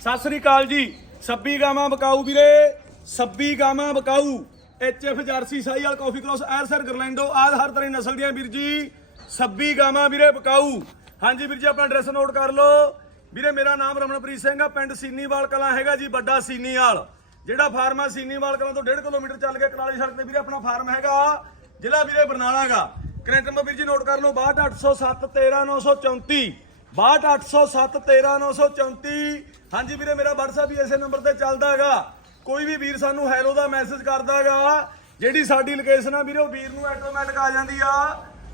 ਸਤਿ ਸ੍ਰੀ ਅਕਾਲ ਜੀ। 26 ਗਾਵਾਂ ਬਕਾਊ ਵੀਰੇ। 26 ਗਾਵਾਂ ਬਕਾਊ। ਐਚਐਫ ਜਰਸੀ ਸਾਈ ਵਾਲ ਕਾਫੀ ਕ੍ਰੋਸ ਐਰਸਰ ਗਰਲੈਂਡੋ, ਆਦ ਹਰ ਤਰ੍ਹਾਂ ਦੀ ਨਸਲ ਦੀਆਂ ਵੀਰ ਜੀ। 26 ਗਾਵਾਂ ਵੀਰੇ ਬਕਾਊ। ਹਾਂਜੀ ਵੀਰ ਜੀ, ਆਪਣਾ ਐਡਰੈਸ ਨੋਟ ਕਰ ਲਓ। ਵੀਰੇ, ਮੇਰਾ ਨਾਮ ਰਮਨਪ੍ਰੀਤ ਸਿੰਘ ਆ, ਪਿੰਡ ਸੀਨੀਵਾਲ ਕਲਾਂ ਹੈਗਾ ਜੀ, ਵੱਡਾ ਸੀਨੀਵਾਲ। ਜਿਹੜਾ ਫਾਰਮ ਆ ਸੀਨੀਵਾਲ ਕਲਾਂ ਤੋਂ 1.5 ਕਿਲੋਮੀਟਰ ਚੱਲ ਕੇ ਕਲਾਲੀ ਸੜਕ ਤੇ ਵੀਰੇ ਆਪਣਾ ਫਾਰਮ ਹੈਗਾ। ਜ਼ਿਲ੍ਹਾ ਵੀਰੇ ਬਰਨਾਲਾ ਗਾ ਕਰੰਟ ਨੰਬਰ ਵੀਰ ਜੀ ਨੋਟ ਕਰ ਲਓ 62807 13934 62807 13934 ਹਾਂਜੀ ਵੀਰੇ, ਮੇਰਾ WhatsApp ਵੀ ਇਸੇ ਨੰਬਰ ਤੇ ਚੱਲਦਾ ਹੈਗਾ। ਕੋਈ ਵੀ ਵੀਰ ਸਾਨੂੰ ਹੈਲੋ ਦਾ ਮੈਸੇਜ ਕਰਦਾ ਹੈਗਾ, ਜਿਹੜੀ ਸਾਡੀ ਲੋਕੇਸ਼ਨ ਆ ਵੀਰੇ, ਉਹ ਵੀਰ ਨੂੰ ਆਟੋਮੈਟਿਕ ਆ ਜਾਂਦੀ ਆ।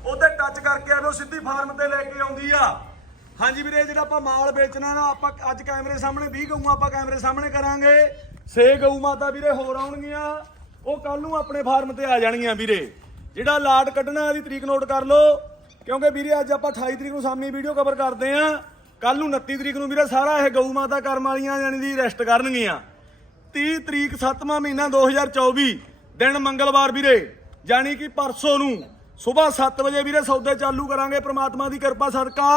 ਉਹਤੇ ਟੱਚ ਕਰਕੇ ਆਵੇ ਉਹ ਸਿੱਧੀ ਫਾਰਮ ਤੇ ਲੈ ਕੇ ਆਉਂਦੀ ਆ। ਹਾਂਜੀ ਵੀਰੇ, ਜਿਹੜਾ ਆਪਾਂ ਮਾਲ ਵੇਚਣਾ ਨਾ, ਆਪਾਂ ਅੱਜ ਕੈਮਰੇ ਸਾਹਮਣੇ 20 ਗਊਆਂ ਆਪਾਂ ਕੈਮਰੇ ਸਾਹਮਣੇ ਕਰਾਂਗੇ। 6 ਗਊ ਮਾਤਾ ਵੀਰੇ ਹੋਰ ਆਉਣਗੀਆਂ। ਉਹ ਕੱਲ ਨੂੰ ਆਪਣੇ ਫਾਰਮ ਤੇ ਆ ਜਾਣਗੀਆਂ ਵੀਰੇ। ਜਿਹੜਾ ਲਾਟ ਕੱਢਣਾ, ਇਹਦੀ ਤਰੀਕ ਨੋਟ ਕਰ ਲਓ। ਕਿਉਂਕਿ ਵੀਰੇ ਅੱਜ ਆਪਾਂ 28 ਤਰੀਕ ਨੂੰ ਸਾਹਮਣੇ ਵੀਡੀਓ ਕਵਰ ਕਰਦੇ ਆਂ ਕੱਲ ਨੂੰ 29 ਤਰੀਕ ਨੂੰ ਵੀਰੇ ਸਾਰਾ ਇਹ ਗਊ ਮਾਤਾ ਕਰਮ ਵਾਲੀਆਂ ਜਾਨੀ ਦੀ ਰੈਸਟ ਕਰਨਗੀਆਂ। 30 ਤਰੀਕ 7ਵਾਂ ਮਹੀਨਾ 2024 ਦਿਨ ਮੰਗਲਵਾਰ ਵੀਰੇ। ਜਾਨੀ ਕਿ ਪਰਸੋਂ ਨੂੰ ਸਵੇਰ 7 ਵਜੇ ਵੀਰੇ ਸੌਦੇ ਚਾਲੂ ਕਰਾਂਗੇ ਪ੍ਰਮਾਤਮਾ ਦੀ ਕਿਰਪਾ ਸਦਕਾ।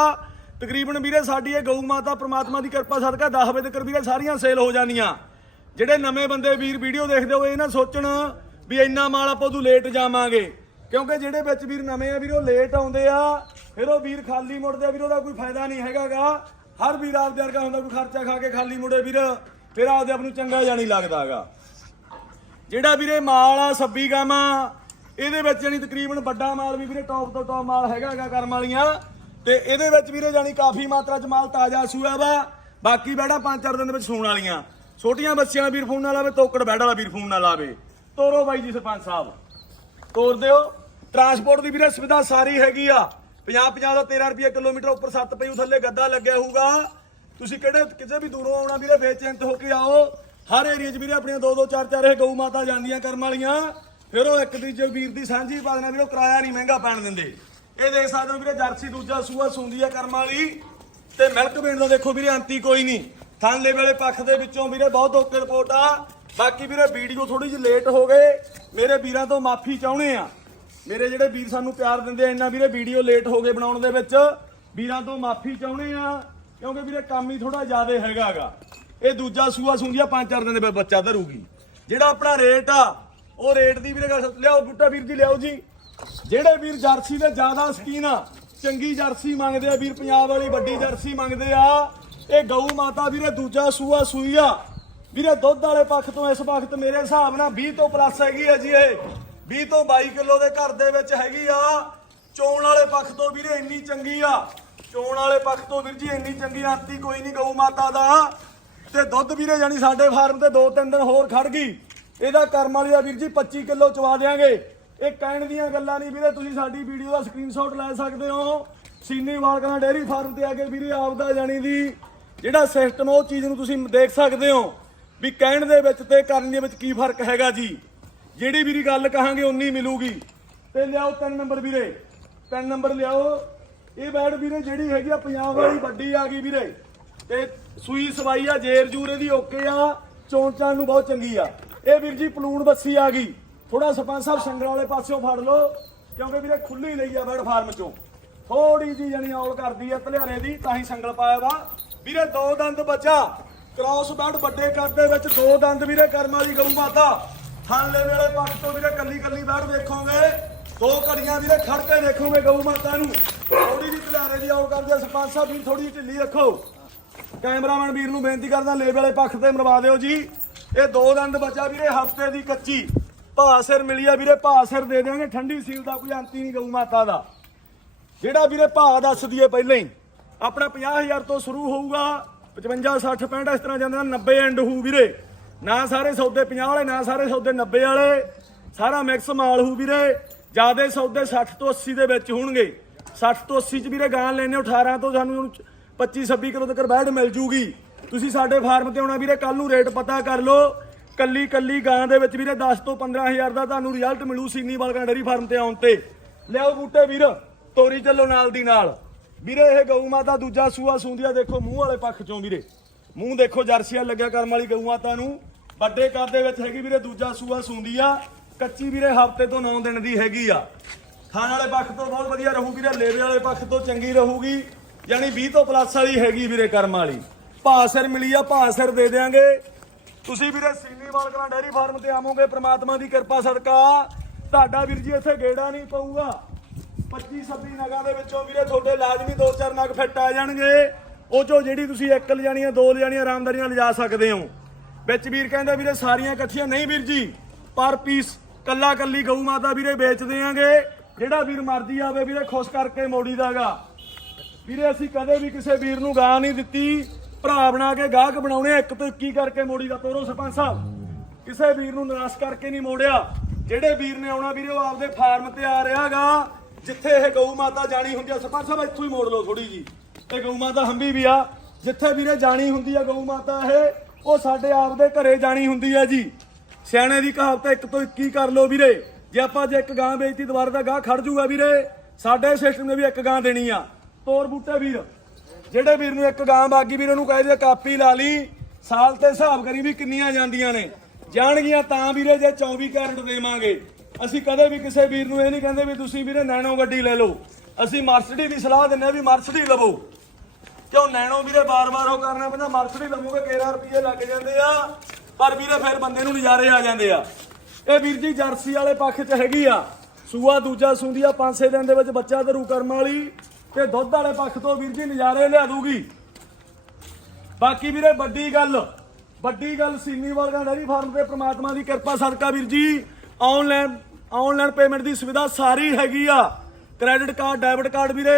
ਤਕਰੀਬਨ ਵੀਰੇ ਸਾਡੀ ਇਹ ਗਊ ਮਾਤਾ ਪ੍ਰਮਾਤਮਾ ਦੀ ਕਿਰਪਾ ਸਦਕਾ 10 ਵਜੇ ਤੱਕ ਵੀਰੇ ਸਾਰੀਆਂ ਸੇਲ ਹੋ ਜਾਣੀਆਂ। ਜਿਹੜੇ ਨਵੇਂ ਬੰਦੇ ਵੀਰ ਵੀਡੀਓ ਦੇਖਦੇ ਹੋਏ ਇਹ ਨਾ ਸੋਚਣ ਵੀ ਇੰਨਾ ਮਾਲ ਆਪਾਂ ਉਦੋਂ ਲੇਟ ਜਾਵਾਂਗੇ। ਕਿਉਂਕਿ ਜਿਹੜੇ ਵਿੱਚ ਵੀਰ ਨਵੇਂ ਆ ਵੀਰ, ਉਹ ਲੇਟ ਆਉਂਦੇ ਆ, ਫਿਰ ਉਹ ਵੀਰ ਖਾਲੀ ਮੁੜਦੇ ਆ ਵੀਰ, ਉਹਦਾ ਕੋਈ ਫਾਇਦਾ ਨਹੀਂ ਹੈਗਾਗਾ। ਹਰ ਵੀਰ ਆਪਦੇ ਵਰਗਾ ਹੁੰਦਾ, ਕੋਈ ਖਰਚਾ ਖਾ ਕੇ ਖਾਲੀ ਮੁੜੇ ਵੀਰ, ਫਿਰ ਆਪਦੇ ਆਪ ਨੂੰ ਚੰਗਾ ਜਾਣੀ ਲੱਗਦਾਗਾ। ਜਿਹੜਾ ਵੀਰੇ ਮਾਲ ਆ 26 ਗਾਵਾਂ ਇਹਦੇ ਵਿੱਚ ਜਾਨੀ ਤਕਰੀਬਨ ਵੱਡਾ ਮਾਲ ਵੀ ਵੀਰੇ ਟੌਪ ਤੋਂ ਟੌਪ ਮਾਲ ਹੈਗਾਗਾ ਕਰਮ ਵਾਲੀਆਂ। ਤੇ ਇਹਦੇ ਵਿੱਚ ਵੀਰੇ ਜਾਨੀ ਕਾਫੀ ਮਾਤਰਾ ਚ ਮਾਲ ਤਾਜ਼ਾ ਸੂਆ ਵਾ। ਬਾਕੀ ਬੈੜਾ ਪੰਜ ਚਾਰ ਦਿਨ ਦੇ ਵਿੱਚ ਸੂਣ ਵਾਲੀਆਂ। ਛੋਟੀਆਂ ਬੱਚਿਆਂ ਵੀਰ ਫੋਨ ਨਾਲ ਆਵੇ ਤੋਕੜ ਬੈੜ ਵਾਲਾ ਵੀਰ ਫੋਨ ਨਾਲ ਆਵੇ ਤੋਰੋ ਬਾਈ ਜੀ ਸਰਪੰਚ ਸਾਹਿਬ। ਤੋਰ ਦਿਓ। ਟਰਾਂਸਪੋਰਟ ਦੀ ਵੀਰੇ ਸੁਵਿਧਾ ਸਾਰੀ ਹੈਗੀ ਆ। 50 50 ਦਾ 13 ਰੁਪਏ ਕਿਲੋਮੀਟਰ ਉੱਪਰ ਸੱਤ ਪਈ ਥੱਲੇ ਗੱਦਾ ਲੱਗਿਆ ਹੋਊਗਾ। ਤੁਸੀਂ ਕਿਹੜੇ ਕਿਸੇ ਵੀ ਦੂਰੋਂ ਆਉਣਾ ਵੀਰੇ ਬੇਚਿੰਤ ਹੋ ਕੇ ਆਓ। ਹਰ ਏਰੀਆ 'ਚ ਵੀਰੇ ਆਪਣੀਆਂ ਦੋ ਦੋ ਚਾਰ ਚਾਰ ਇਹ ਗਊ ਮਾਤਾ ਜਾਂਦੀਆਂ ਕਰਮ ਵਾਲੀਆਂ। ਫਿਰ ਉਹ ਇੱਕ ਦੂਜੇ ਵੀਰ ਦੀ ਸਾਂਝੀ ਪਾ ਦੇਣਾ ਵੀਰੇ, ਉਹ ਕਿਰਾਇਆ ਨਹੀਂ ਮਹਿੰਗਾ ਪੈਣ ਦਿੰਦੇ। ਇਹ ਦੇਖ ਸਕਦੇ ਹੋ ਵੀਰੇ, ਜਰਸੀ ਦੂਜਾ ਸੂਆ ਸੁੰਦੀ ਆ ਕਰਮ ਵਾਲੀ। ਤੇ ਮਿਲਕ ਵੇਣ ਦਾ ਦੇਖੋ ਵੀਰੇ ਅੰਤੀ ਕੋਈ ਨਹੀਂ। ਥਾਂਲੇ ਵਾਲੇ ਪੱਖ ਦੇ ਵਿੱਚੋਂ ਵੀਰੇ ਬਹੁਤ ਓਕੇ ਰਿਪੋਰਟ ਆ। ਬਾਕੀ ਵੀਰੇ ਵੀਡੀਓ ਥੋੜੀ ਜਿਹੀ ਲੇਟ ਹੋ ਗਏ। ਮੇਰੇ ਵੀਰਾਂ ਤੋਂ ਮਾਫੀ ਚਾਹੁੰਦੇ ਆ। ਮੇਰੇ ਜਿਹੜੇ ਵੀਰ ਸਾਨੂੰ ਪਿਆਰ ਦਿੰਦੇ ਆ, ਇੰਨਾ ਵੀਰੇ ਵੀਡੀਓ ਲੇਟ ਹੋ ਗਏ ਬਣਾਉਣ ਦੇ ਵਿੱਚ। ਵੀਰਾਂ ਤੋਂ ਮਾਫੀ ਚਾਹੁੰਦੇ ਆ, ਕਿਉਂਕਿ ਵੀਰੇ ਕੰਮ ਹੀ ਥੋੜਾ ਜ਼ਿਆਦਾ ਹੈਗਾਗਾ। ਇਹ ਦੂਜਾ ਸੂਆ ਸੁੰਜੀਆ ਪੰਜ ਚਾਰ ਦਿਨ ਦੇ ਵਿੱਚ ਬੱਚਾ ਧਰੂਗੀ। ਜਿਹੜਾ ਆਪਣਾ ਰੇਟ ਆ, ਉਹ ਰੇਟ ਦੀ ਵੀਰੇ ਗੱਲ ਲਿਆਓ ਬੁੱਟਾ ਵੀਰ ਜੀ, ਲਿਆਓ ਜੀ। ਜਿਹੜੇ ਵੀਰ ਜਰਸੀ ਦੇ ਜ਼ਿਆਦਾ ਸ਼ਕੀਨ ਆ, ਚੰਗੀ ਜਰਸੀ ਮੰਗਦੇ ਆ ਵੀਰ, ਪੰਜਾਬ ਵਾਲੀ ਵੱਡੀ ਜਰਸੀ ਮੰਗਦੇ ਆ। ਇਹ ਗਊ ਮਾਤਾ ਵੀਰੇ ਦੂਜਾ ਸੂਆ ਸੂਈਆ ਵੀਰੇ ਦੁੱਧ ਵਾਲੇ ਪੱਖ ਤੋਂ ਇਸ ਵਕਤ ਮੇਰੇ ਹਿਸਾਬ ਨਾਲ 20 ਤੋਂ ਪਲੱਸ ਹੈਗੀ ਆ ਜੀ ਇਹ। 20 ਤੋਂ 22 ਕਿਲੋ ਦੇ ਘਰ ਦੇ ਵਿੱਚ ਹੈਗੀ ਆ। ਚੋਣ ਵਾਲੇ ਪੱਖ ਤੋਂ ਵੀਰੇ ਇੰਨੀ ਚੰਗੀ ਆ। ਚੋਣ ਵਾਲੇ ਪੱਖ ਤੋਂ ਵੀਰ ਜੀ ਇੰਨੀ ਚੰਗੀ ਆਂਤੀ ਕੋਈ ਨਹੀਂ ਗਊ ਮਾਤਾ ਦਾ। ਤੇ ਦੁੱਧ ਵੀਰੇ ਜਾਨੀ ਸਾਡੇ ਫਾਰਮ ਤੇ ਦੋ ਤਿੰਨ ਦਿਨ ਹੋਰ ਖੜ ਗਈ। ਇਹਦਾ ਕਰਮ ਵਾਲੀ ਆ ਵੀਰ ਜੀ 25 ਕਿਲੋ ਚਵਾ ਦੇਾਂਗੇ ਇਹ ਕਹਿਣ ਦੀਆਂ ਗੱਲਾਂ ਨਹੀਂ ਵੀਰੇ, ਤੁਸੀਂ ਸਾਡੀ ਵੀਡੀਓ ਦਾ ਸਕਰੀਨਸ਼ਾਟ ਲੈ ਸਕਦੇ ਹੋ। ਸੀਨੀ ਵਾਲਕਾ ਡੇਅਰੀ ਫਾਰਮ ਤੇ ਆ ਕੇ ਵੀਰੇ ਆਪਦਾ ਜਾਨੀ ਦੀ ਜਿਹੜਾ ਸਿਸਟਮ ਉਹ ਚੀਜ਼ ਨੂੰ ਤੁਸੀਂ ਦੇਖ ਸਕਦੇ ਹੋ। ਵੀ ਕਹਿਣ ਦੇ ਵਿੱਚ ਤੇ ਕਰਨ ਦੇ ਵਿੱਚ ਕੀ ਫ਼ਰਕ ਹੈਗਾ ਜੀ। ਜਿਹੜੀ ਵੀਰੀ ਗੱਲ ਕਹਾਂਗੇ ਉਨੀ ਮਿਲੂਗੀ। ਤੇ ਲਿਆਓ ਤਿੰਨ ਨੰਬਰ ਵੀਰੇ। ਤਿੰਨ ਨੰਬਰ ਲਿਆਓ। ਇਹ ਬੈਡ ਵੀਰੇ ਜਿਹੜੀ ਹੈਗੀ ਆ ਪੰਜਾਬ ਵਾਲੀ ਵੱਡੀ ਆ ਗਈ ਵੀਰੇ। ਤੇ ਸੂਈ ਸਵਾਈ ਆ, ਜੇਰ ਜੂਰੇ ਇਹਦੀ ਓਕੇ ਆ, ਚੋਣ ਚਾਣ ਨੂੰ ਬਹੁਤ ਚੰਗੀ ਆ। ਇਹ ਵੀਰ ਜੀ ਪਲੂਣ ਬੱਸੀ ਆ ਗਈ। ਥੋੜਾ ਸਰਪੰਚ ਸਾਹਿਬ ਸੰਗਰ ਵਾਲੇ ਪਾਸਿਓਂ ਫੜ ਲਓ, ਕਿਉਂਕਿ ਵੀਰੇ ਖੁੱਲੀ ਲਈ ਆ ਬੈਡ ਫਾਰਮ ਚੋਂ। ਥੋੜੀ ਜੀ ਜਣੀ ਔਲ ਕਰਦੀ ਆ ਧਲਿਆਰੇ ਦੀ, ਤਾਂ ਹੀ ਸੰਗਲ ਪਾਇਆ ਵਾ। ਵੀਰੇ ਦੋ ਦੰਦ ਬੱਚਾ। ਕ੍ਰਾਸ ਬੈਡ ਵੱਡੇ ਕਰਦੇ ਵਿੱਚ ਦੋ ਦੰਦ ਵੀਰੇ ਕਰਮ ਵਾਲੀ ਗਊ ਮਾਤਾ। ਥਾਲੇ ਵਾਲੇ ਪੱਖ ਤੋਂ ਵੀਰੇ ਕੱਲੀ ਕੱਲੀ ਬਾਹਰ ਦੇਖੋਗੇ ਦੋ ਘੜੀਆਂ ਵੀਰੇ ਖੜ ਕੇ ਦੇਖੋਗੇ ਗਊ ਮਾਤਾ ਨੂੰ। ਥੋੜੀ ਜਿਹੀ ਧਲਿਆਰੇ ਦੀ ਔਲ ਕਰਦੇ ਸਰਪੰਚ ਸਾਹਿਬ ਵੀਰ ਥੋੜੀ ਜਿਹੀ ਢਿੱਲੀ ਰੱਖੋ। ਕੈਮਰਾਮੈਨ ਵੀਰ ਨੂੰ ਬੇਨਤੀ ਕਰਦਾ ਲੇਬ ਵਾਲੇ ਪੱਖ ਤੇ ਮਰਵਾ ਦਿਓ ਜੀ। ਇਹ ਦੋ ਦੰਦ ਬੱਚਾ ਵੀਰੇ, ਹਫ਼ਤੇ ਦੀ ਕੱਚੀ। ਭਾ ਸਿਰ ਮਿਲੀ ਆ ਵੀਰੇ ਭਾ ਸਿਰ ਦੇ ਦੇਵਾਂਗੇ ਠੰਡੀ ਸੀਲ ਦਾ ਕੋਈ ਅੰਤ ਹੀ ਨਹੀਂ ਗਊ ਮਾਤਾ ਦਾ। ਜਿਹੜਾ ਵੀਰੇ ਭਾ ਦੱਸ ਦਈਏ ਪਹਿਲਾਂ ਹੀ, ਆਪਣਾ 50000 ਤੋਂ ਸ਼ੁਰੂ ਹੋਊਗਾ 55 60 65 ਇਸ ਤਰ੍ਹਾਂ ਜਾਂਦਾ 90 ਐਂਡ ਹੋਊ ਵੀਰੇ। ਨਾ ਸਾਰੇ ਸੌਦੇ 50 ਵਾਲੇ, ਨਾ ਸਾਰੇ ਸੌਦੇ 90 ਵਾਲੇ। ਸਾਰਾ ਮਿਕਸ ਮਾਲ ਹੋਊ ਵੀਰੇ। ਜਿਆਦੇ ਸੌਦੇ 60 ਤੋਂ 80 ਦੇ ਵਿੱਚ ਹੋਣਗੇ। 60 ਤੋਂ 80 ਚ ਵੀਰੇ ਗਾਂ ਲੈਣੇ 18 ਤੋਂ ਸਾਨੂੰ 25 26 ਕਿਲੋ ਤੱਕ ਬੈਡ ਮਿਲ ਜੂਗੀ। ਤੁਸੀਂ ਸਾਡੇ ਫਾਰਮ ਤੇ ਆਉਣਾ ਵੀਰੇ ਕੱਲ ਨੂੰ ਰੇਟ ਪਤਾ ਕਰ ਲਓ। ਕੱਲੀ ਕੱਲੀ ਗਾਂ ਦੇ ਵਿੱਚ ਵੀਰੇ 10 ਤੋਂ 15000 ਦਾ ਤੁਹਾਨੂੰ ਰਿਜ਼ਲਟ ਮਿਲੂ ਸੀਨੀ ਬਾਲਕਾ ਡੇਰੀ ਫਾਰਮ ਤੇ ਆਉਣ ਤੇ। ਲਿਆਓ ਬੂਟੇ ਵੀਰ, ਤੋਰੀ ਚੱਲੋ ਨਾਲ ਦੀ ਨਾਲ। ਵੀਰੇ ਇਹ ਗਊ ਮਾਤਾ ਦੂਜਾ ਸੂਆ ਸੂੰਦੀਆ ਦੇਖੋ ਮੂੰਹ ਵਾਲੇ ਪੱਖ ਚੋਂ ਵੀਰੇ। ਮੂੰਹ ਦੇਖੋ ਜਰਸੀਆਂ ਲੱਗਿਆ ਕਰਮ ਵਾਲੀ ਗਊ ਮਾਤਾ ਨੂੰ। ਵੱਡੇ ਕੱਦ ਦੇ ਵਿੱਚ ਹੈਗੀ ਵੀਰੇ, ਦੂਜਾ ਸੂਆ ਸੂੰਦੀ ਆ। ਕੱਚੀ ਵੀਰੇ, ਹਫ਼ਤੇ ਤੋਂ 9 ਦਿਨ ਦੀ ਹੈਗੀ ਆ। ਖਾਣ ਵਾਲੇ ਪੱਖ ਤੋਂ ਬਹੁਤ ਵਧੀਆ ਰਹੂਗੀ ਤੇ ਲੇਵੇ ਵਾਲੇ ਪੱਖ ਤੋਂ ਚੰਗੀ ਰਹੂਗੀ। ਯਾਨੀ 20 ਤੋਂ ਪਲੱਸ ਵਾਲੀ ਹੈਗੀ ਵੀਰੇ ਕਰਮ ਵਾਲੀ। ਭਾਸਰ ਮਿਲੀ ਆ ਭਾਸਰ ਦੇ ਦੇਾਂਗੇ ਤੁਸੀਂ ਵੀਰੇ ਸੀਨੀਵਾਲ ਕਲਾਂ ਡੈਰੀ ਫਾਰਮ ਤੇ ਆਵੋਗੇ, ਪ੍ਰਮਾਤਮਾ ਦੀ ਕਿਰਪਾ ਸਦਕਾ। ਤੁਹਾਡਾ ਵੀਰ ਜੀ ਇੱਥੇ ਗੇੜਾ ਨਹੀਂ ਪਊਗਾ। 25 26 ਨਗਾਂ ਦੇ ਵਿੱਚੋਂ ਵੀਰੇ ਤੁਹਾਡੇ ਲਾਜ਼ਮੀ ਦੋ ਚਾਰ ਨਗ ਫਿੱਟ ਆ ਜਾਣਗੇ। ਉਹ ਚੋਂ ਜਿਹੜੀ ਤੁਸੀਂ ਇੱਕ ਲਿਜਾਣੀ ਆ, ਦੋ ਲਿਜਾਣੀ ਆਰਾਮਦਾਰੀ ਨਾਲ ਲਿਜਾ ਸਕਦੇ ਹੋ। ਵਿੱਚ ਵੀਰ ਕਹਿੰਦਾ ਵੀਰੇ ਸਾਰੀਆਂ ਇਕੱਠੀਆਂ ਨਹੀਂ ਵੀਰ ਜੀ ਪਰ ਪੀਸ ਕੱਲਾ ਕੱਲੀ ਗਊ ਮਾਤਾ ਵੀਰੇ ਵੇਚ ਦੇਾਂਗੇ ਜਿਹੜਾ ਵੀਰ ਮਰਜ਼ੀ ਆਵੇ ਵੀਰੇ ਖੁਸ਼ ਕਰਕੇ ਮੋੜੀ ਦਾਗਾ ਵੀਰੇ ਅਸੀਂ ਕਦੇ ਵੀ ਕਿਸੇ ਵੀਰ ਨੂੰ ਗਾਹ ਨਹੀਂ ਦਿੱਤੀ। ਭਰਾ ਬਣਾ ਕੇ ਗਾਹਕ ਬਣਾਉਣੇ ਆ, ਇੱਕ ਤੋਂ ਇੱਕੀ ਕਰਕੇ ਮੋੜੀ ਦਾ ਤੋਰੋ ਸਰਪੰਚ ਸਾਹਿਬ। ਕਿਸੇ ਵੀਰ ਨੂੰ ਨਿਰਾਸ਼ ਕਰਕੇ ਨਹੀਂ ਮੋੜਿਆ। ਜਿਹੜੇ ਵੀਰ ਨੇ ਆਉਣਾ ਵੀਰੇ ਉਹ ਆਪਦੇ ਫਾਰਮ ਤੇ ਆ ਰਿਹਾਗਾ ਜਿੱਥੇ ਇਹ ਗਊ ਮਾਤਾ ਜਾਣੀ ਹੁੰਦੀ ਆ। ਸਰਪੰਚ ਸਾਹਿਬ ਇੱਥੋਂ ਹੀ ਮੋੜ ਲਓ ਥੋੜੀ ਜੀ ਤੇ ਗਊ ਮਾਤਾ ਹੰਬੀ ਵੀ ਆ ਜਿੱਥੇ ਵੀਰੇ ਜਾਣੀ ਹੁੰਦੀ ਆ ਗਊ ਮਾਤਾ ਇਹ ਉਹ ਸਾਡੇ ਆਪ ਦੇ ਘਰੇ ਜਾਣੀ ਹੁੰਦੀ ਹੈ ਜੀ। ਸਿਆਣੇ ਦੀ ਕਹਾਵਤ ਇੱਕ ਤੋਂ 21 ਕਰ ਲਓ ਵੀਰੇ। ਜੇ ਆਪਾਂ ਜੇ ਇੱਕ ਗਾਂ ਵੇਚਤੀ, ਦੁਬਾਰਾ ਦਾ ਗਾਂ ਖੜ ਜੂਗਾ ਵੀਰੇ। ਸਾਡੇ ਸਿਸਟਮ ਨੇ ਵੀ ਇੱਕ ਗਾਂ ਦੇਣੀ ਆ। ਤੋਰ ਬੂਟੇ ਵੀਰ। ਜਿਹੜੇ ਵੀਰ ਨੂੰ ਇੱਕ ਗਾਂ ਬਾਗੀ ਵੀਰ, ਉਹਨੂੰ ਕਹੇ ਜੇ ਕਾਪੀ ਲਾ ਲਈ। ਸਾਲ ਤੇ ਹਿਸਾਬ ਕਰੀ ਵੀ ਕਿੰਨੀਆਂ ਜਾਂਦੀਆਂ ਨੇ। ਜਾਣਗੀਆਂ ਤਾਂ ਵੀਰੇ ਜੇ 24 ਕੈਰਟ ਦੇਵਾਂਗੇ। ਅਸੀਂ ਕਦੇ ਵੀ ਕਿਸੇ ਵੀਰ ਨੂੰ ਇਹ ਨਹੀਂ ਕਹਿੰਦੇ ਵੀ ਤੁਸੀਂ ਵੀਰੇ ਨੈਣੋ ਗੱਡੀ ਲੈ ਲਓ। ਅਸੀਂ ਮਰਸਡੀ ਦੀ ਸਲਾਹ ਦਿੰਦੇ ਆ ਵੀ ਮਰਸਡੀ ਲਵੋ। ਕਿਉਂ ਨੈਣੋ ਵੀਰੇ ਬਾਰ-ਬਾਰ ਉਹ ਕਰਨਾ ਪੈਂਦਾ? ਮਰਸਰੀ ਲਵੋਗੇ 13 ਰੁਪਏ ਲੱਗ ਜਾਂਦੇ ਆ। ਪਰ ਵੀਰੇ ਫਿਰ ਬੰਦੇ ਨੂੰ ਨਜ਼ਾਰੇ ਆ ਜਾਂਦੇ ਆ। ਇਹ ਵੀਰ ਜੀ ਜਰਸੀ ਵਾਲੇ ਪੱਖ 'ਚ ਹੈਗੀ ਆ। ਸੂਆ ਦੂਜਾ ਸੁੰਦੀ ਆ 5-6 ਦਿਨ ਦੇ ਵਿੱਚ ਬੱਚਾ ਧਰੂ ਕਰਮ ਵਾਲੀ ਤੇ ਦੁੱਧ ਵਾਲੇ ਪੱਖ ਤੋਂ ਵੀਰ ਜੀ ਨਜ਼ਾਰੇ ਲਿਆ ਦੂਗੀ। ਬਾਕੀ ਵੀਰੇ ਵੱਡੀ ਗੱਲ ਵੱਡੀ ਗੱਲ ਸੀਨੀ ਵਰਗਾ ਡੈਰੀ ਫਾਰਮ ਤੇ ਪ੍ਰਮਾਤਮਾ ਦੀ ਕਿਰਪਾ ਸਦਕਾ ਵੀਰ ਜੀ। ਆਨਲਾਈਨ ਆਨਲਾਈਨ ਪੇਮੈਂਟ ਦੀ ਸੁਵਿਧਾ ਸਾਰੀ ਹੈਗੀ ਆ। ਕ੍ਰੈਡਿਟ ਕਾਰਡ ਡੈਬਿਟ ਕਾਰਡ ਵੀਰੇ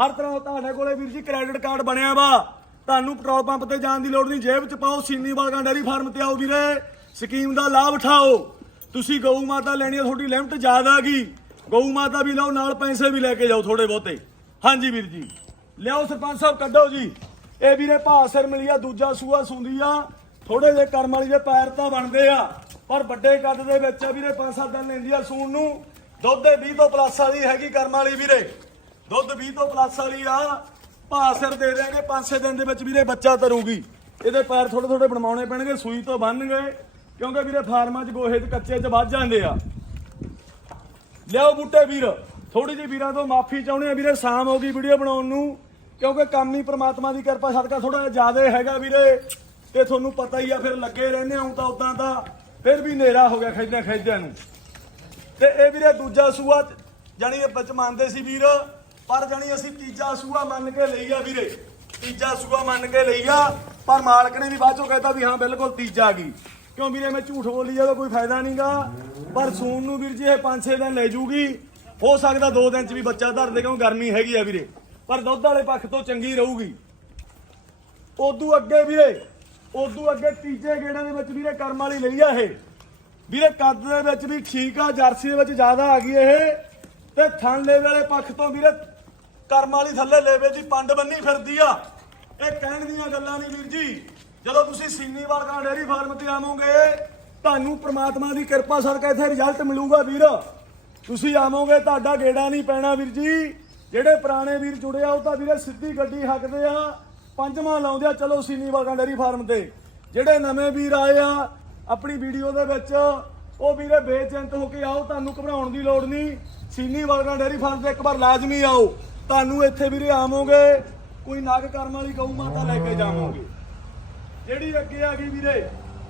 ਹਰ ਤਰ੍ਹਾਂ ਦਾ ਤੁਹਾਡੇ ਕੋਲੇ ਵੀਰ ਜੀ ਕ੍ਰੈਡਿਟ ਕਾਰਡ ਬਣਿਆ ਵਾ। ਤੁਹਾਨੂੰ ਪੈਟਰੋਲ ਪੰਪ ਤੇ ਜਾਣ ਦੀ ਲੋੜ ਨਹੀਂ, ਜੇਬ 'ਚ ਪਾਓ ਸੀਨੀ ਵਰਗਾ ਡੈਰੀ ਫਾਰਮ ਤੇ ਆਓ ਵੀਰੇ। ਸਕੀਮ ਦਾ ਲਾਭ ਉਠਾਓ। ਤੁਸੀਂ ਗਊ ਮਾਤਾ ਲੈਣੀ ਆ, ਤੁਹਾਡੀ ਲਿਮਟ ਜ਼ਿਆਦਾ ਗਈ। ਗਊ ਮਾਤਾ ਵੀ ਲਓ, ਨਾਲ ਪੈਸੇ ਵੀ ਲੈ ਕੇ ਜਾਓ ਥੋੜੇ ਬਹੁਤੇ। ਹਾਂਜੀ ਵੀਰ ਜੀ। ਲਿਆਓ ਸਰਪੰਚ ਸਾਹਿਬ, ਕੱਢੋ ਜੀ। ਇਹ ਵੀਰੇ ਭਾਅ ਸਿਰ ਮਿਲੀ ਆ, ਦੂਜਾ ਸੂਆ ਸੁੰਦੀ ਆ। ਥੋੜੇ ਜਿਹੇ ਕਰਮ ਵਾਲੀ ਦੇ ਪੈਰ ਤਾਂ ਬਣਦੇ ਆ। ਪਰ ਵੱਡੇ ਕੱਦ ਦੇ ਵਿੱਚ ਆ ਵੀਰੇ 5-7 ਦਿਨ ਲੈਂਦੀ ਆ ਸੂਣ ਨੂੰ। ਦੁੱਧ ਦੇ 20 ਤੋਂ ਪਲੱਸ ਵਾਲੀ ਹੈਗੀ ਕਰਮ ਵਾਲੀ ਵੀਰੇ। ਦੁੱਧ 20 ਤੋਂ ਪਲੱਸ ਵਾਲੀ ਆ। ਭਾਅ ਸਿਰ ਦੇ ਦੇਾਂਗੇ 5-6 ਦਿਨ ਦੇ ਵਿੱਚ ਵੀਰੇ ਬੱਚਾ ਤਰੂਗੀ। ਇਹਦੇ ਪੈਰ ਥੋੜੇ ਥੋੜੇ ਬਣਵਾਉਣੇ ਪੈਣਗੇ, ਸੂਈ ਤੋਂ ਬੰਨਣਗੇ ਕਿਉਂਕਿ ਵੀਰੇ ਫਾਰਮਾਂ 'ਚ ਗੋਹੇ 'ਚ ਕੱਚੇ 'ਚ ਵੱਜ ਜਾਂਦੇ ਆ। ਲਿਆਓ ਬੂਟੇ ਵੀਰ ਥੋੜੀ ਜਿਹੀ ਵੀਰਾਂ ਤੋਂ ਮਾਫੀ ਚਾਹੁੰਦੇ ਆ ਵੀਰੇ, ਸ਼ਾਮ ਹੋ ਗਈ ਵੀਡੀਓ ਬਣਾਉਣ ਨੂੰ। ਕਿਉਂਕਿ ਕੰਮ ਹੀ ਪ੍ਰਮਾਤਮਾ ਦੀ ਕਿਰਪਾ, ਸਦਕਾ ਥੋੜਾ ਜ਼ਿਆਦਾ ਹੈਗਾ ਵੀਰੇ। ਤੇ ਤੁਹਾਨੂੰ ਪਤਾ ਹੀ ਆ, ਫਿਰ ਲੱਗੇ ਰਹਿੰਦੇ ਹਾਂ ਤਾਂ ਉਦਾਂ ਦਾ, ਫਿਰ ਵੀ ਹਨੇਰਾ ਹੋ ਗਿਆ ਖਿੱਚਦਿਆਂ ਖਿੱਚਦਿਆਂ ਨੂੰ। ਤੇ ਇਹ ਵੀਰੇ ਦੂਜਾ ਸੂਆ ਜਾਨੀ ਇਹ ਵਿੱਚ ਮੰਨਦੇ ਸੀ ਵੀਰ ਪਰ ਜਾਨੀ ਅਸੀਂ ਤੀਜਾ ਸੂਆ ਮੰਨ ਕੇ ਲਈ ਆ ਵੀਰੇ। ਤੀਜਾ ਸੂਆ ਮੰਨ ਕੇ ਲਈ ਆ, ਪਰ ਮਾਲਕ ਨੇ ਵੀ ਬਾਅਦ ਚੋਂ ਕਹਿਤਾ ਵੀ ਹਾਂ, ਬਿਲਕੁਲ ਤੀਜਾ ਆ ਗਈ ਕਿਉਂ ਵੀਰੇ, ਮੈਂ ਝੂਠ ਬੋਲੀ ਜਾਂਦਾ ਕੋਈ ਫਾਇਦਾ ਨਹੀਂਗਾ। ਪਰ ਸੂਣ ਨੂੰ ਵੀਰ ਜੀ ਇਹ 5-6 ਦਿਨ ਲੈ ਜੂਗੀ। ਹੋ ਸਕਦਾ 2 ਦਿਨ ਚ ਵੀ ਬੱਚਾ ਧਰ ਦੇ, ਕਿਉਂ ਗਰਮੀ ਹੈਗੀ ਆ ਵੀਰੇ। ਪਰ ਦੁੱਧ ਵਾਲੇ ਪੱਖ ਤੋਂ ਚੰਗੀ ਰਹੂਗੀ। ਉਦੋਂ ਅੱਗੇ ਵੀਰੇ, ਉਦੋਂ ਅੱਗੇ ਤੀਜੇ ਗੇੜੇ ਦੇ ਵਿੱਚ ਵੀਰੇ ਕਰਮ ਵਾਲੀ ਲਈ ਆ ਇਹ। ਵੀਰੇ, ਕੱਦ ਦੇ ਵਿੱਚ ਵੀ ਠੀਕ ਆ, ਜਰਸੀ ਦੇ ਵਿੱਚ ਜ਼ਿਆਦਾ ਆ ਗਈ ਇਹ। ਤੇ ਥਣ ਲੇਵੇ ਵਾਲੇ ਪੱਖ ਤੋਂ ਵੀਰੇ ਕਰਮ ਵਾਲੀ ਥੱਲੇ ਲੇਵੇ ਦੀ ਪੰਡ ਬੰਨੀ ਫਿਰਦੀ ਆ। ਇਹ ਕਹਿਣ ਦੀਆਂ ਗੱਲਾਂ ਨਹੀਂ ਵੀਰ ਜੀ। ਜਦੋਂ ਤੁਸੀਂ ਸੀਨੀ ਵਰਗਾ ਡੇਰੀ ਫਾਰਮ ਤੇ ਆਵੋਗੇ, ਤੁਹਾਨੂੰ ਪ੍ਰਮਾਤਮਾ ਦੀ ਕਿਰਪਾ ਸਦਕਾ ਇੱਥੇ ਰਿਜ਼ਲਟ ਮਿਲੂਗਾ ਵੀਰ। ਤੁਸੀਂ ਆਵੋਗੇ, ਤੁਹਾਡਾ ਗੇੜਾ ਨਹੀਂ ਪੈਣਾ ਵੀਰ ਜੀ। ਜਿਹੜੇ ਪੁਰਾਣੇ ਵੀਰ ਜੁੜੇ ਆ ਉਹ ਤਾਂ ਵੀਰੇ ਸਿੱਧੀ ਗੱਡੀ ਹੱਕਦੇ ਆ। ਪੰਜਵਾਂ ਲਾਉਂਦੇ ਆ, ਚਲੋ ਸੀਨੀ ਵਰਗਾ ਡੇਰੀ ਫਾਰਮ ਤੇ। ਜਿਹੜੇ ਨਵੇਂ ਵੀਰ ਆਏ ਆ, ਆਪਣੀ ਵੀਡੀਓ ਦੇ ਵਿੱਚ, ਉਹ ਵੀਰੇ ਬੇਚਿੰਤ ਹੋ ਕੇ ਆਓ, ਤੁਹਾਨੂੰ ਘਬਰਾਉਣ ਦੀ ਲੋੜ ਨਹੀਂ। ਸੀਨੀ ਵਰਗਾ ਡੇਰੀ ਫਾਰਮ ਤੇ ਇੱਕ ਵਾਰ ਲਾਜ਼ਮੀ ਆਓ। ਤੁਹਾਨੂੰ ਇੱਥੇ ਵੀਰੇ ਆਵੋਗੇ, ਕੋਈ ਨਗ ਕਰਮ ਵਾਲੀ ਗਊ ਮਾਤਾ ਲੈ ਕੇ ਜਾਵੋਗੇ। ਜਿਹੜੀ ਅੱਗੇ ਆ ਗਈ ਵੀਰੇ,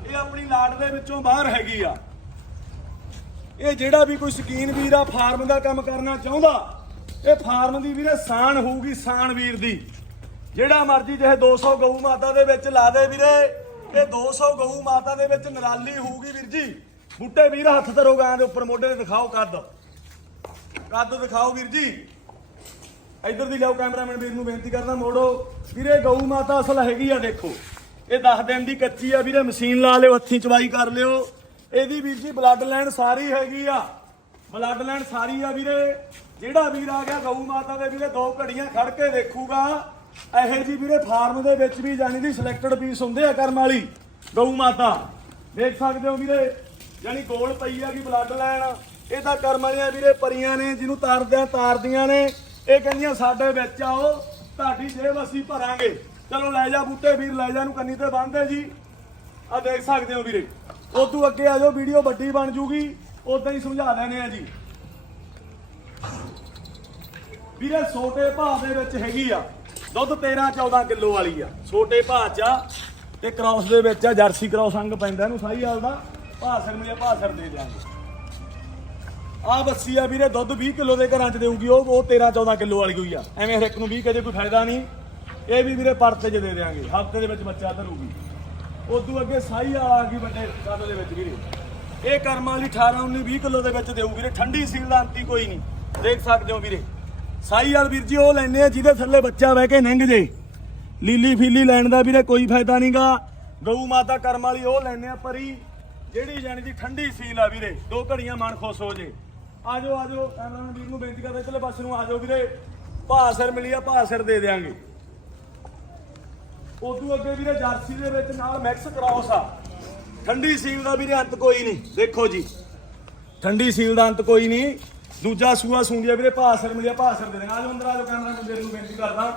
ਇਹ ਆਪਣੀ ਲਾਟ ਦੇ ਵਿੱਚੋਂ ਬਾਹਰ ਹੈਗੀ ਆ। ਇਹ ਜਿਹੜਾ ਵੀ ਕੋਈ ਸ਼ਕੀਨ ਵੀਰ ਆ, ਫਾਰਮ ਦਾ ਕੰਮ ਕਰਨਾ ਚਾਹੁੰਦਾ, ਇਹ ਫਾਰਮ ਦੀ ਵੀਰੇ ਸਾਨ ਹੋਊਗੀ ਸਾਨ ਵੀਰ ਦੀ। ਜਿਹੜਾ ਮਰਜ਼ੀ ਜਿਹੇ 200 ਗਊ ਮਾਤਾ ਦੇ ਵਿੱਚ ਲਾ ਦੇ ਵੀਰੇ, ਇਹ 200 ਗਊ ਮਾਤਾ ਦੇ ਵਿੱਚ ਨਰਾਲੀ ਹੋਊਗੀ ਵੀਰ ਜੀ। ਬੁੱਟੇ ਵੀਰ ਹੱਥ ਧਰੋ ਗਾਂ ਦੇ ਉੱਪਰ, ਮੋਢੇ ਤੇ ਦਿਖਾਓ ਕੱਦ। ਕੱਦ ਦਿਖਾਓ ਵੀਰ ਜੀ। ਇੱਧਰ ਦੀ ਲਿਆਓ ਕੈਮਰਾਮੈਨ ਵੀਰ ਨੂੰ ਬੇਨਤੀ ਕਰਦਾ ਮੋੜੋ। ਵੀਰੇ, ਗਊ ਮਾਤਾ ਅਸਲ ਹੈਗੀ ਆ, ਦੇਖੋ। ਇਹ 10 ਦਿਨ ਦੀ ਕੱਚੀ ਆ ਵੀਰੇ, ਮਸ਼ੀਨ ਲਾ ਲਿਓ, ਹੱਥੀਂ ਚਵਾਈ ਕਰ ਲਿਓ। ਇਹਦੀ ਵੀਰ ਜੀ ਬਲੱਡ ਲਾਈਨ ਸਾਰੀ ਹੈਗੀ ਆ। ਬਲੱਡ ਲਾਈਨ ਸਾਰੀ ਆ ਵੀਰੇ। ਜਿਹੜਾ ਵੀਰ ਆ ਗਿਆ ਗਊ ਮਾਤਾ ਦੇ ਵੀਰੇ, ਦੋ ਘੜੀਆਂ ਖੜ ਕੇ ਦੇਖੂਗਾ। ਇਹੋ ਜੀ ਵੀਰੇ ਫਾਰਮ ਦੇ ਵਿੱਚ ਵੀ ਜਾਣੀ ਦੀ ਸਿਲੈਕਟਡ ਪੀਸ ਹੁੰਦੇ ਆ ਕਰਮ ਵਾਲੀ, ਗਊ ਮਾਤਾ। ਦੇਖ ਸਕਦੇ ਹੋ ਵੀਰੇ ਜਾਨੀ ਗੋਲ ਪਈ ਆ ਕਿ ਬਲੱਡ ਲਾਈਨ ਇਹ ਤਾਂ ਕਰਮ ਵਾਲੀਆਂ ਵੀਰੇ ਪਰੀਆਂ ਨੇ, ਜਿਹਨੂੰ ਤਾਰਦਿਆਂ ਤਾਰਦੀਆਂ ਨੇ। ਇਹ ਕਹਿੰਦੀਆਂ ਸਾਡੇ ਵਿੱਚ ਆਓ, ਤੁਹਾਡੀ ਜੇਬ ਅਸੀਂ ਭਰਾਂਗੇ। ਚਲੋ ਲੈ ਜਾ ਬੂਟੇ ਵੀਰ, ਲੈ ਜਾ ਨੂੰ ਕੰਨੀ ਤੇ ਬੰਨਦੇ ਜੀ। ਆ ਦੇਖ ਸਕਦੇ ਹੋ ਵੀਰੇ। ਉਦੋਂ ਅੱਗੇ ਆ ਜਾਓ, ਵੀਡੀਓ ਵੱਡੀ ਬਣ ਜੂਗੀ। ਉਦਾਂ ਹੀ ਸਮਝਾ ਲੈਣੇ ਆ ਜੀ। ਵੀਰੇ, ਛੋਟੇ ਭਾਅ ਦੇ ਵਿੱਚ ਹੈਗੀ ਆ। ਦੁੱਧ 13 14 ਕਿਲੋ ਵਾਲੀ ਆ। ਛੋਟੇ ਭਾਅ ਚ ਆ ਤੇ ਕ੍ਰਾਸ ਦੇ ਵਿੱਚ ਆ, ਜਰਸੀ ਕ੍ਰਾਸ ਅੰਗ ਪੈਂਦਾ ਇਹਨੂੰ, ਸਾਈ ਹਾਲ ਦਾ ਭਾਸਰ ਨੂੰ ਜਾਂ ਭਾਸਰ ਦੇ ਦਿਆਂਗੇ। ਆ ਬੱਸੀ ਆ ਵੀਰੇ, ਦੁੱਧ 20 ਕਿਲੋ ਦੇ ਘਰਾਂ ਚ ਦੇਊਗੀ, ਉਹ ਉਹ 13 14 ਕਿਲੋ ਵਾਲੀ ਹੋਈ ਆ। ਐਵੇਂ ਹਰ ਇੱਕ ਨੂੰ 20 ਕਦੇ ਕੋਈ ਫਾਇਦਾ ਨਹੀਂ। ਇਹ ਵੀ ਵੀਰੇ ਪਰਤੇ ਚ ਦੇ ਦੇਾਂਗੇ ਹਫ਼ਤੇ ਦੇ ਵਿੱਚ ਬੱਚਾ ਧਰੂਗੀ। ਉਦੋਂ ਅੱਗੇ ਸਾਈ ਵਾਲਾ ਆ ਗਈ ਵੱਡੇ ਕੱਦ ਦੇ ਵਿੱਚ ਵੀਰੇ। ਇਹ ਕਰਮ ਵਾਲੀ 18 19 20 ਕਿਲੋ ਦੇ ਵਿੱਚ ਦੇਊ ਵੀਰੇ। ਠੰਡੀ ਸੀਲ ਦਾ ਅੰਤੀ ਕੋਈ ਨਹੀਂ। ਦੇਖ ਸਕਦੇ ਹੋ ਵੀਰੇ। ਸਾਈ ਵਾਲ ਵੀਰ ਜੀ, ਉਹ ਲੈਣੇ ਆ ਜਿਹਦੇ ਥੱਲੇ ਬੱਚਾ ਬਹਿ ਕੇ ਨਿੰਗ ਜੇ। ਲੀਲੀ ਫੀਲੀ ਲੈਣ ਦਾ ਵੀਰੇ ਕੋਈ ਫਾਇਦਾ ਨਹੀਂਗਾ। ਗਊ ਮਾਤਾ ਕਰਮ ਵਾਲੀ ਉਹ ਲੈਣੇ ਆ ਪਰੀ। ਜਿਹੜੀ ਜਾਨੀ ਦੀ ਠੰਡੀ ਸੀਲ ਆ ਵੀਰੇ, ਦੋ ਘੜੀਆਂ ਮਨ ਖੁਸ਼ ਹੋ ਜੇ। ਆਜੋ ਆਜੋ। ਕੈਮਰਾਮੈਨ ਵੀਰ ਨੂੰ ਬੇਨਤੀ ਕਰਦਾ, ਇਧਰਲੇ ਪਾਸੇ ਨੂੰ ਆਜੋ ਵੀਰੇ। ਭਾਸਰ ਮਿਲੀ ਆ ਭਾਸਰ ਦੇ ਦੇਾਂਗੇ ਉਦੋਂ ਅੱਗੇ ਵੀਰੇ ਜਰਸੀ ਦੇ ਵਿੱਚ ਨਾਲ ਮਿਕਸ ਕ੍ਰਾਸ ਆ। ਠੰਡੀ ਸੀਲ ਦਾ ਵੀਰੇ ਅੰਤ ਕੋਈ ਨਹੀਂ, ਦੇਖੋ ਜੀ। ਠੰਡੀ ਸੀਲ ਦਾ ਅੰਤ ਕੋਈ ਨਹੀਂ। ਦੂਜਾ ਸੂਆ ਸੁੰਦੀ ਵੀਰੇ ਭਾਸਰ ਮਿਲਿਆ ਭਾਸਰ ਦੇ ਦੇਣਾ ਆਜੋ ਅੰਦਰ, ਆਜੋ ਕੈਮਰਾਮੈਨ ਵੀਰ ਨੂੰ ਬੇਨਤੀ ਕਰਦਾ।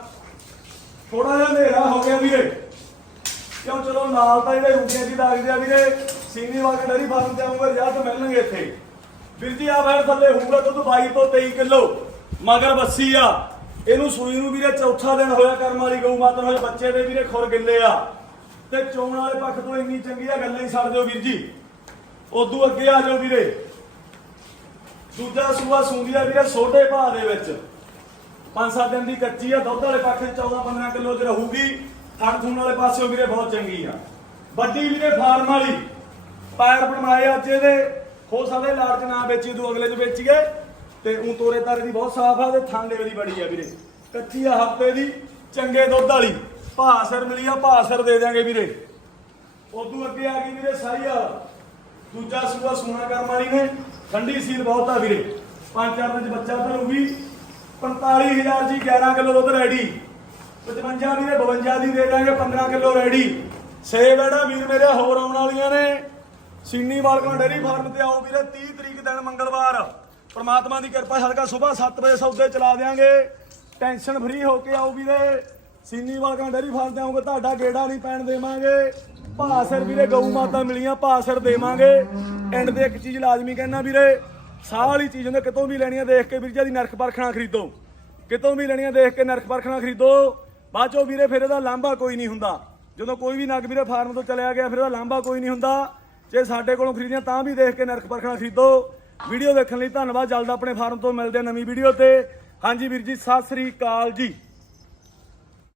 ਥੋੜਾ ਜਿਹਾ ਹਨੇਰਾ ਹੋ ਗਿਆ ਵੀਰੇ। ਕਿਉਂ, ਚਲੋ ਨਾਲ ਤਾਂ ਇਹਦੇ ਰੁਕੇ ਜੀ ਲੱਗਦੇ ਆ ਵੀਰੇ। ਸੀਨੀ ਵਾਲੇ ਡਰੀ ਫਾਰਮ ਤੇ ਆਉਂਗੇ ਰਿਜ਼ਲਟ ਮਿਲਣਗੇ ਇੱਥੇ। ਵੀਰ ਜੀ ਆ ਵੈਰ ਥੱਲੇ ਹੋਊਗਾ ਦੁੱਧ 22 ਤੋਂ 23 ਕਿਲੋ, ਮਗਰ ਬੱਸੀ ਆ। ਇਹਨੂੰ ਸੂਈ ਨੂੰ ਵੀਰੇ ਚੌਥਾ ਦਿਨ ਹੋਇਆ ਕਰਮ ਵਾਲੀ ਗਊ ਮਾਤਾ ਹੋਏ ਬੱਚੇ ਦੇ ਵੀਰੇ ਖੁਰ ਗਿੱਲੇ ਆ। ਤੇ ਚੋਣ ਵਾਲੇ ਪੱਖ ਤੋਂ ਇੰਨੀ ਚੰਗੀ ਆ, ਗੱਲਾਂ ਹੀ ਛੱਡ ਦਿਓ ਵੀਰ ਜੀ। ਉਦੋਂ ਅੱਗੇ ਆ ਜਾਓ ਵੀਰੇ। ਦੂਜਾ ਸੂਆ ਸੁੰਦੀ ਆ ਵੀਰੇ ਛੋਟੇ ਭਾਅ ਦੇ ਵਿੱਚ। ਪੰਜ ਸੱਤ ਦਿਨ ਦੀ ਕੱਚੀ ਆ, ਦੁੱਧ ਵਾਲੇ ਪੱਖ 14 15 ਕਿਲੋ ਚ ਰਹੂਗੀ। ਥਣ ਥੂਣ ਵਾਲੇ ਪਾਸੇ ਵੀਰੇ ਬਹੁਤ ਚੰਗੀ ਆ। ਵੱਡੀ ਵੀਰੇ ਫਾਰਮ ਵਾਲੀ, ਪੈਰ ਬਣਵਾਏ ਅੱਜ ਇਹਦੇ। ਹੋ ਸਕਦੇ ਲਾਰਜ ਨਾ ਵੇਚੀ ਤੂੰ ਅਗਲੇ ਚ ਵੇਚੀਏ। ਤੇ ਉਹ ਤੋਰੇ ਤਾਰੇ ਦੀ ਬਹੁਤ ਸਾਫ਼ ਆ ਤੇ ਥਣ ਦੇ ਵਾਲੀ ਬੜੀ ਆ ਵੀਰੇ। ਕੱਚੀ ਆ ਹਫ਼ਤੇ ਦੀ, ਚੰਗੇ ਦੁੱਧ ਵਾਲੀ। ਭਾਸਰ ਮਿਲੀ ਆ ਭਾਸਰ ਦੇ ਦਿਆਂਗੇ ਵੀਰੇ। ਉਦੋਂ ਅੱਗੇ ਆ ਗਈ ਵੀਰੇ ਸਾਈ ਆ। ਦੂਜਾ ਸੂਆ ਸੋਨਾ ਕਰਮ ਵਾਲੀ ਨੇ। ਠੰਡੀ ਸੀਲ ਬਹੁਤ ਆ ਵੀਰੇ। ਪੰਜ ਚਾਰ ਦਿਨ ਚ ਬੱਚਾ ਧਰੂਗੀ 45000 ਜੀ 11 ਕਿਲੋ ਦੁੱਧ ਰੈਡੀ। 55 ਵੀਰੇ 52 ਦੀ ਦੇ ਦਾਂਗੇ 15 ਕਿਲੋ ਰੈਡੀ। ਸੇ ਬੈੜਾ ਵੀਰ ਮੇਰੇ ਹੋਰ ਆਉਣ ਵਾਲੀਆਂ ਨੇ। ਸੀਨੀ ਵਾਲਕਾਂ ਡੇਰੀ ਫਾਰਮ ਤੇ ਆਓ ਵੀਰੇ 30 ਤਰੀਕ ਦਿਨ ਮੰਗਲਵਾਰ। ਪ੍ਰਮਾਤਮਾ ਦੀ ਕਿਰਪਾ, ਹਲਕਾ ਸਵੇਰ 7 ਵਜੇ ਸੌਦੇ ਚਲਾ ਦਿਆਂਗੇ। ਟੈਨਸ਼ਨ ਫ੍ਰੀ ਹੋ ਕੇ ਆਓ ਵੀਰੇ। ਸੀਨੀ ਵਾਲਕਾਂ ਡੇਰੀ ਫਾਰਮ ਤੇ ਆਉਂਗੇ ਤੁਹਾਡਾ ਗੇੜਾ ਨਹੀਂ ਪੈਣ ਦੇਵਾਂਗੇ। ਭਾਸਰ ਵੀਰੇ, ਗਊ ਮਾਤਾ ਮਿਲੀਆਂ ਭਾਸਰ ਦੇਵਾਂਗੇ। ਐਂਡ ਤੇ ਇੱਕ ਚੀਜ਼ ਲਾਜ਼ਮੀ ਕਹਿਣਾ ਵੀਰੇ, ਸਾਹ ਵਾਲੀ ਚੀਜ਼ ਹੁੰਦੇ, ਕਿਤੋਂ ਵੀ ਲੈਣੀਆਂ ਦੇਖ ਕੇ ਵੀਰ ਜੀ ਦੀ ਨਰਖ ਪਰਖਣਾ ਖਰੀਦੋ। ਕਿਤੋਂ ਵੀ ਲੈਣੀਆਂ ਦੇਖ ਕੇ ਨਰਖ ਪਰਖਣਾ ਖਰੀਦੋ। ਬਾਅਦ ਚੋਂ ਵੀਰੇ, ਫਿਰ ਇਹਦਾ ਲਾਂਭਾ ਕੋਈ ਨਹੀਂ ਹੁੰਦਾ। ਜਦੋਂ ਕੋਈ ਵੀ ਨਗ ਵੀਰੇ ਫਾਰਮ ਤੋਂ ਚਲਿਆ ਗਿਆ, ਫਿਰ ਇਹਦਾ ਲਾਂਭਾ ਕੋਈ ਨਹੀਂ ਹੁੰਦਾ। ਜੇ ਸਾਡੇ ਕੋਲੋਂ ਖਰੀਦੀਆਂ ਤਾਂ ਵੀ ਦੇਖ ਕੇ ਨਰਖ ਪਰਖਣਾ ਖਰੀਦੋ। ਵੀਡੀਓ ਦੇਖਣ ਲਈ ਧੰਨਵਾਦ। ਜਲਦ ਆਪਣੇ ਫਾਰਮ ਤੋਂ ਮਿਲਦੇ ਨਵੀਂ ਵੀਡੀਓ ਤੇ। ਹਾਂਜੀ ਵੀਰ ਜੀ, ਸਤਿ ਸ੍ਰੀ ਅਕਾਲ ਜੀ।